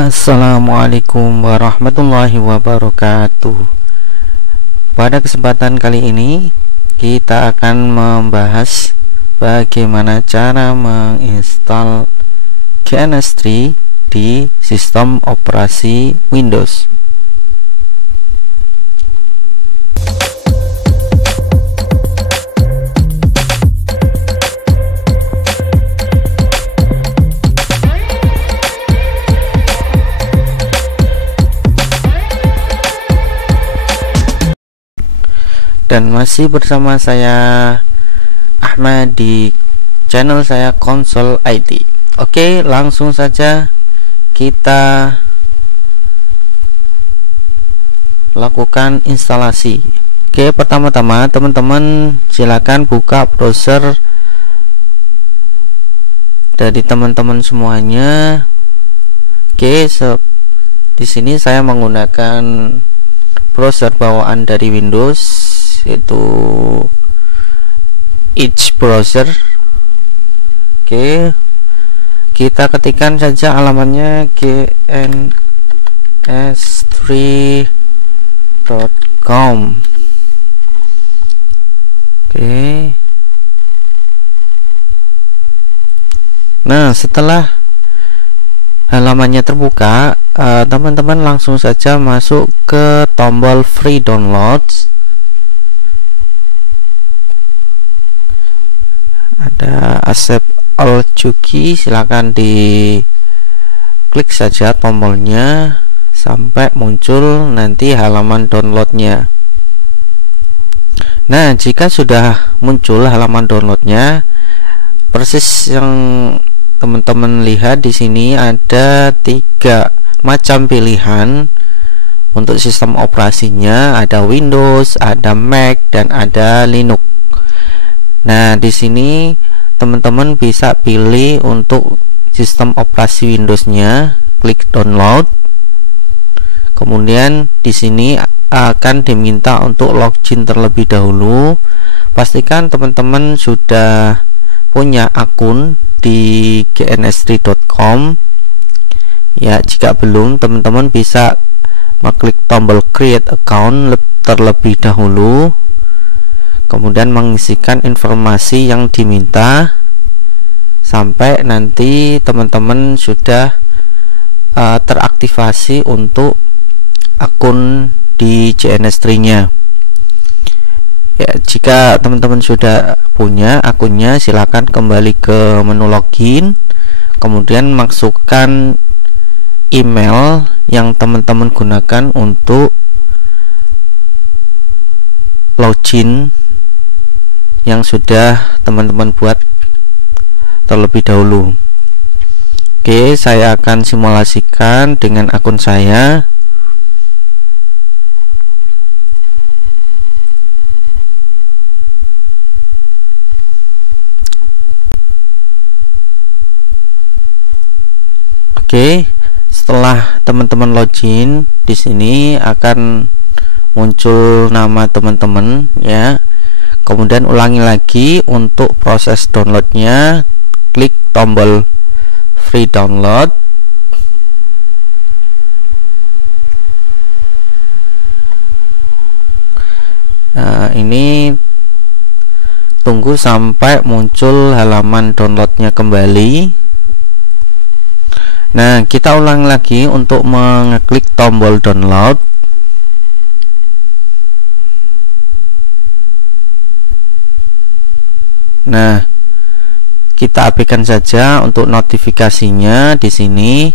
Assalamualaikum warahmatullahi wabarakatuh. Pada kesempatan kali ini kita akan membahas bagaimana cara menginstal GNS3 di sistem operasi Windows. Dan masih bersama saya Ahmad di channel saya Konsol IT. Oke, langsung saja kita lakukan instalasi. Oke, pertama-tama teman-teman silakan buka browser dari teman-teman semuanya. Oke, di sini saya menggunakan browser bawaan dari Windows, yaitu Edge browser. Oke, kita ketikkan saja alamatnya gns3.com. Oke, nah setelah halamannya terbuka, teman-teman langsung saja masuk ke tombol free downloads. Ada accept all cookies, silakan di klik saja tombolnya sampai muncul nanti halaman downloadnya. Nah, jika sudah muncul halaman downloadnya, persis yang teman-teman lihat di sini ada 3 macam pilihan untuk sistem operasinya, ada Windows, ada Mac, dan ada Linux. Nah, di sini teman-teman bisa pilih untuk sistem operasi Windows-nya, klik download. Kemudian di sini akan diminta untuk login terlebih dahulu. Pastikan teman-teman sudah punya akun di gns3.com. Ya, jika belum, teman-teman bisa mengklik tombol create account terlebih dahulu, kemudian mengisikan informasi yang diminta sampai nanti teman-teman sudah teraktivasi untuk akun di GNS3-nya. Ya, jika teman-teman sudah punya akunnya, silakan kembali ke menu login, kemudian masukkan email yang teman-teman gunakan untuk login yang sudah teman-teman buat terlebih dahulu. Oke, saya akan simulasikan dengan akun saya. Oke, setelah teman-teman login, di sini akan muncul nama teman-teman ya. Kemudian ulangi lagi untuk proses downloadnya, klik tombol free download. Nah, ini tunggu sampai muncul halaman downloadnya kembali. Nah, kita ulang lagi untuk mengeklik tombol download. Nah, kita abaikan saja untuk notifikasinya di sini.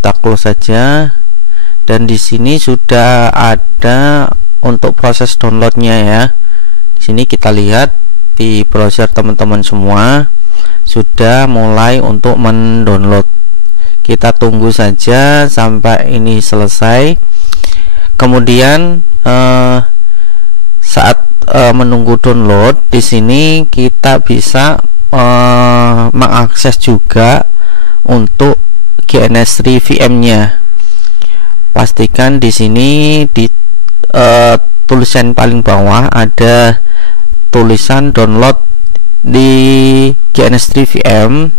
Kita close saja. Dan di sini sudah ada untuk proses downloadnya ya. Di sini kita lihat di browser teman-teman semua sudah mulai untuk mendownload. Kita tunggu saja sampai ini selesai. Kemudian saat menunggu download, di sini kita bisa mengakses juga untuk GNS3 VM-nya. Pastikan di sini di tulisan paling bawah ada tulisan download di GNS3 VM.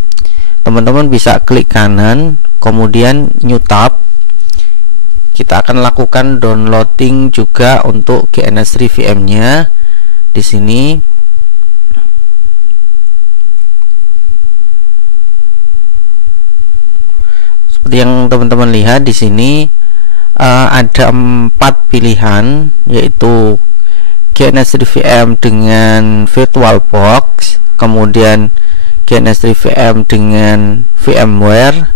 teman-teman bisa klik kanan, kemudian New Tab. Kita akan lakukan downloading juga untuk GNS3 VM-nya di sini. Seperti yang teman-teman lihat di sini ada 4 pilihan, yaitu GNS3 VM dengan VirtualBox, kemudian GNS3 VM dengan VMware,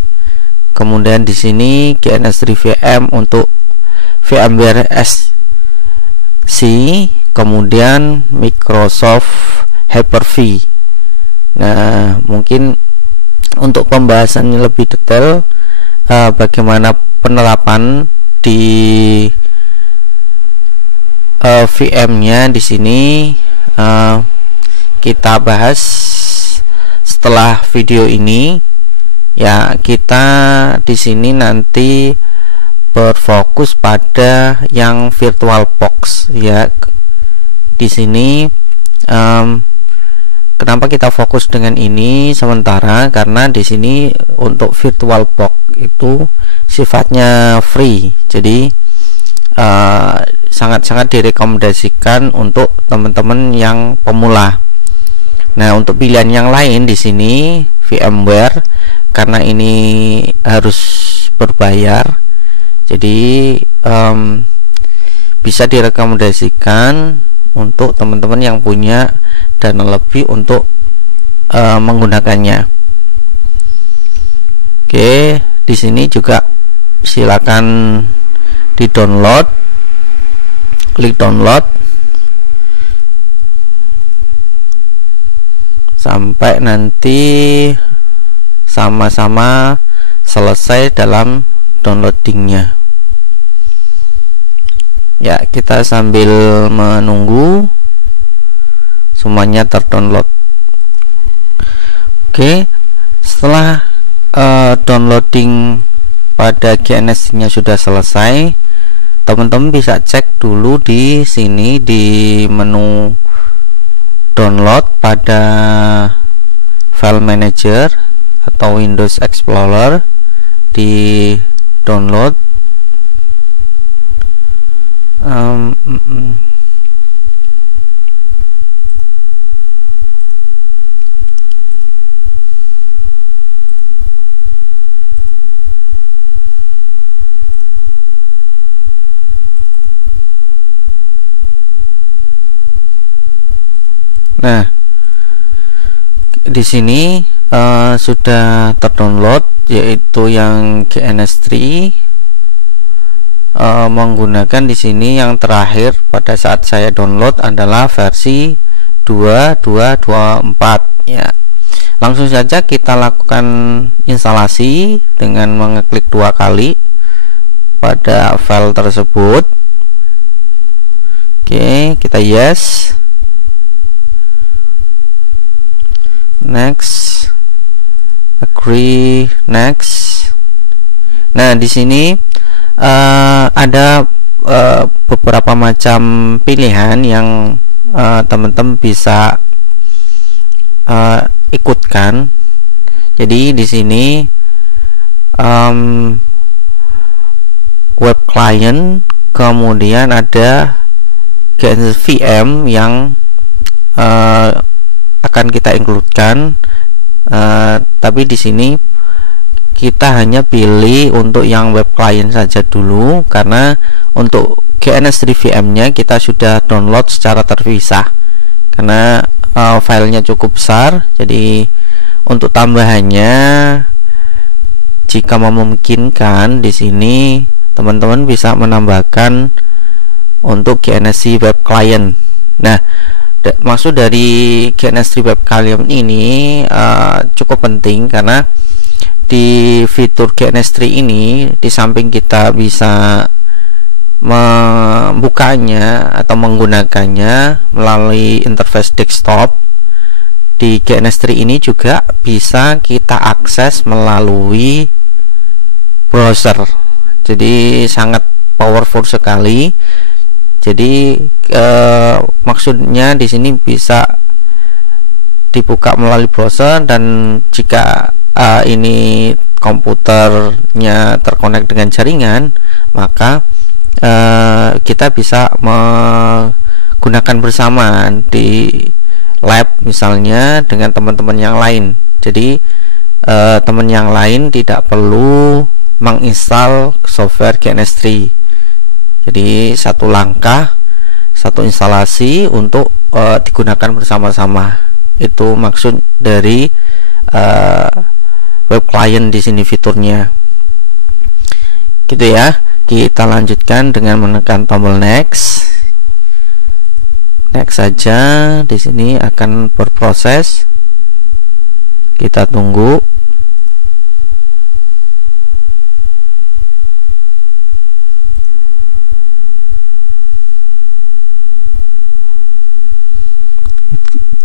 kemudian di sini GNS3 VM untuk VMware SC, kemudian Microsoft Hyper-V. Nah, mungkin untuk pembahasannya lebih detail bagaimana penerapan di VM-nya di sini kita bahas setelah video ini. Ya, kita di sini nanti berfokus pada yang VirtualBox ya. Di sini kenapa kita fokus dengan ini sementara, karena di sini untuk VirtualBox itu sifatnya free, jadi sangat-sangat direkomendasikan untuk teman-teman yang pemula. Nah, untuk pilihan yang lain di sini VMware, karena ini harus berbayar, jadi bisa direkomendasikan untuk teman-teman yang punya dana lebih untuk menggunakannya. Oke, di sini juga silakan di-download, klik download sampai nanti sama-sama selesai dalam downloadingnya. Ya, kita sambil menunggu semuanya terdownload. Oke, setelah downloading pada GNS nya sudah selesai, teman-teman bisa cek dulu di sini di menu download pada file manager atau Windows Explorer, di download Nah, di sini sudah terdownload, yaitu yang GNS3 menggunakan di sini yang terakhir pada saat saya download adalah versi 2224 ya. Langsung saja kita lakukan instalasi dengan mengeklik 2 kali pada file tersebut. Oke, kita yes, next, agree, next. Nah, di sini ada beberapa macam pilihan yang teman-teman bisa ikutkan. Jadi di sini web client, kemudian ada GNS VM yang akan kita includekan, tapi di sini kita hanya pilih untuk yang web client saja dulu, karena untuk GNS3 VM-nya kita sudah download secara terpisah karena filenya cukup besar. Jadi untuk tambahannya, jika memungkinkan, di sini teman-teman bisa menambahkan untuk GNS web client. Nah, maksud dari GNS3 web client ini cukup penting, karena di fitur GNS3 ini, di samping kita bisa membukanya atau menggunakannya melalui interface desktop, di GNS3 ini juga bisa kita akses melalui browser. Jadi sangat powerful sekali. Jadi maksudnya di sini bisa dibuka melalui browser, dan jika ini komputernya terkonek dengan jaringan, maka kita bisa menggunakan bersama di lab misalnya dengan teman-teman yang lain. Jadi teman yang lain tidak perlu menginstal software GNS3. Jadi satu langkah, satu instalasi untuk digunakan bersama-sama. Itu maksud dari web client di sini fiturnya. Gitu ya. Kita lanjutkan dengan menekan tombol next. Next saja. Di sini akan berproses. Kita tunggu.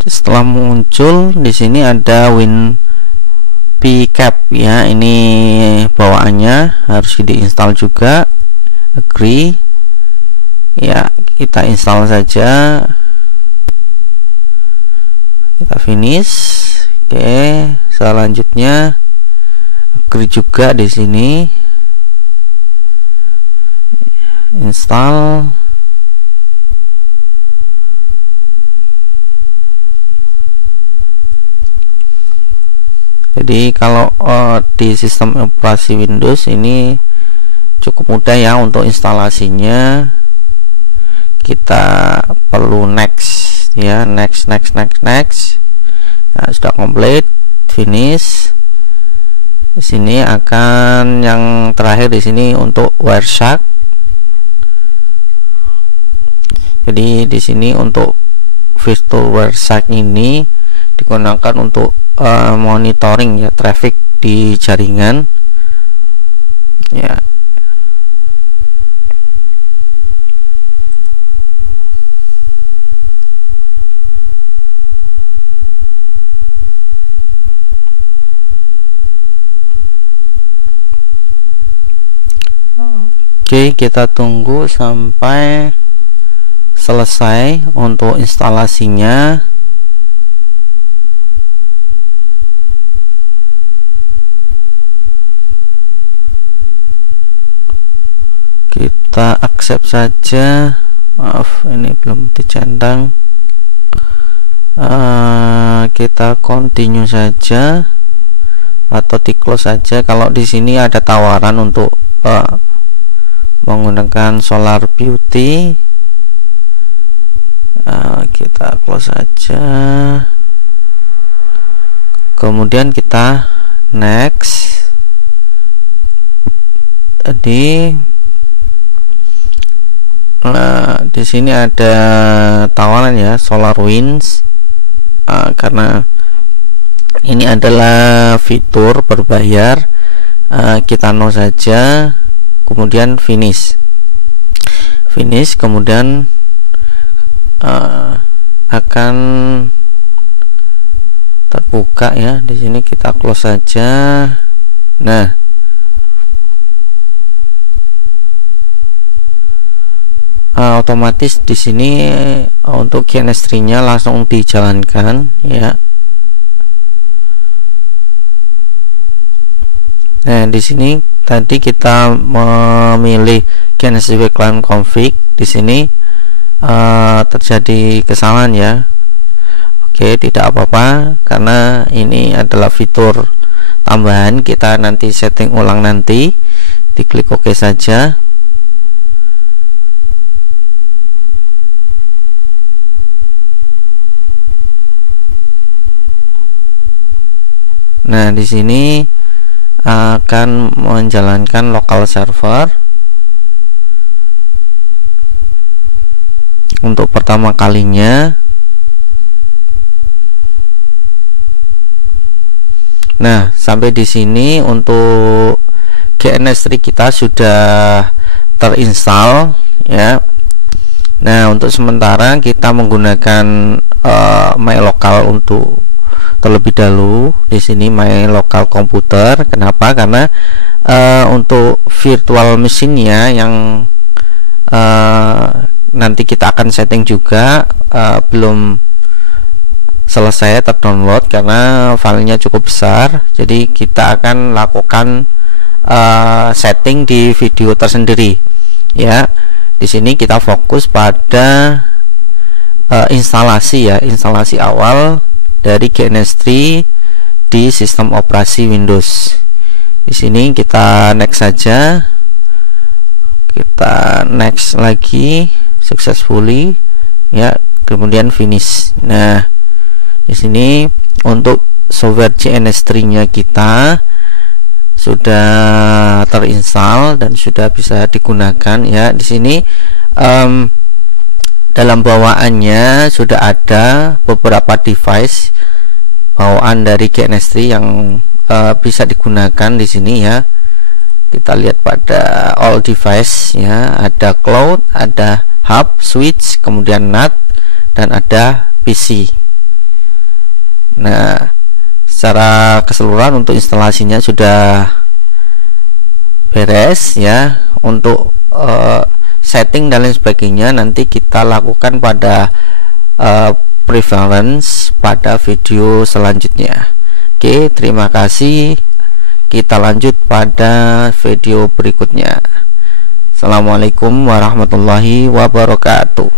Setelah muncul di sini ada WinPcap ya, ini bawaannya harus diinstal juga. Agree ya, kita install saja, kita finish. Oke, selanjutnya agree juga di sini, install. Jadi kalau di sistem operasi Windows ini cukup mudah ya untuk instalasinya. Kita perlu next ya, next. Nah, sudah komplit, finish. Di sini akan yang terakhir di sini untuk Wireshark. Jadi di sini untuk fitur Wireshark ini digunakan untuk monitoring ya traffic di jaringan ya. Oke, kita tunggu sampai selesai untuk instalasinya. Kita accept saja. Maaf, ini belum dicentang. Kita continue saja atau di close saja. Kalau di sini ada tawaran untuk menggunakan Solar Beauty, kita close saja, kemudian kita next. Tadi di sini ada tawaran ya, SolarWinds, karena ini adalah fitur berbayar. Kita no saja, kemudian finish, kemudian akan terbuka ya. Di sini kita close saja. Nah, otomatis di sini untuk GNS3-nya langsung dijalankan ya. Nah, di sini tadi kita memilih GNS3 client config, di sini terjadi kesalahan ya. Oke, tidak apa-apa karena ini adalah fitur tambahan, kita nanti setting ulang nanti. Diklik OK saja. Nah, di sini akan menjalankan local server untuk pertama kalinya. Nah, sampai di sini untuk GNS3 kita sudah terinstall ya. Nah, untuk sementara kita menggunakan MyLocal untuk terlebih dahulu. Di sini My Local Computer. Kenapa? Karena untuk virtual machine-nya yang nanti kita akan setting juga belum selesai terdownload karena filenya cukup besar. Jadi kita akan lakukan setting di video tersendiri ya. Di sini kita fokus pada instalasi ya, instalasi awal dari GNS3 di sistem operasi Windows. Di sini kita next saja, kita next lagi successfully ya, kemudian finish. Nah, di sini untuk software GNS3-nya kita sudah terinstall dan sudah bisa digunakan ya. Di sini dalam bawaannya sudah ada beberapa device bawaan dari GNS3 yang bisa digunakan di sini ya. Kita lihat pada all device ya, ada cloud, ada hub, switch, kemudian NAT, dan ada PC. Nah, secara keseluruhan untuk instalasinya sudah beres ya. Untuk setting dan lain sebagainya nanti kita lakukan pada preference pada video selanjutnya. Oke, terima kasih. Kita lanjut pada video berikutnya. Assalamualaikum warahmatullahi wabarakatuh.